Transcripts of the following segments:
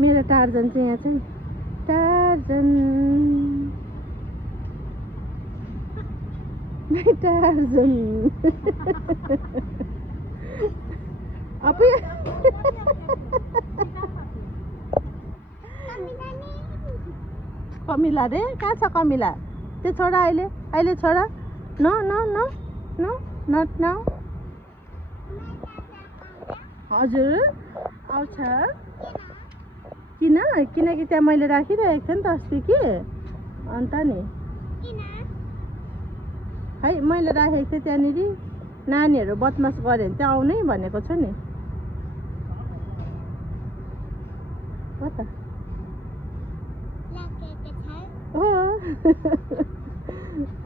मेरो टार्जन चाहिँ यहाँ छ नि टार्जन टार्जन अपु कमिला रे कहाँ छ कमिला त्यो छोरा अहिले छोरा न न न न नट नाउ हजुर आउँछ किनकि त्यहाँ मैले राखिरहेको थिएँ नि त अस्ति कि अन्त नि है मैले राखेको थिएँ त्यहाँनिर नानीहरू बदमास गऱ्यो भने चाहिँ आउनै भनेको छु नि हो त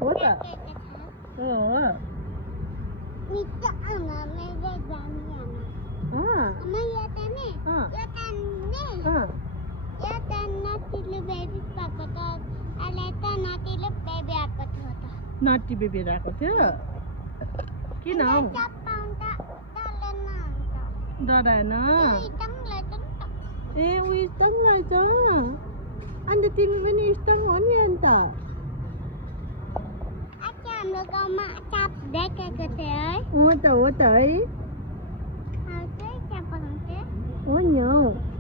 हो त हो नटी बेबी राखेको थियो किन हौ डराएन ए ऊ स्टङ रहेछ अन्त तिमी पनि स्टङ हो नि अन्त हाम्रो गाउँमा साप देखेको थियो है हो त है हो नि हौ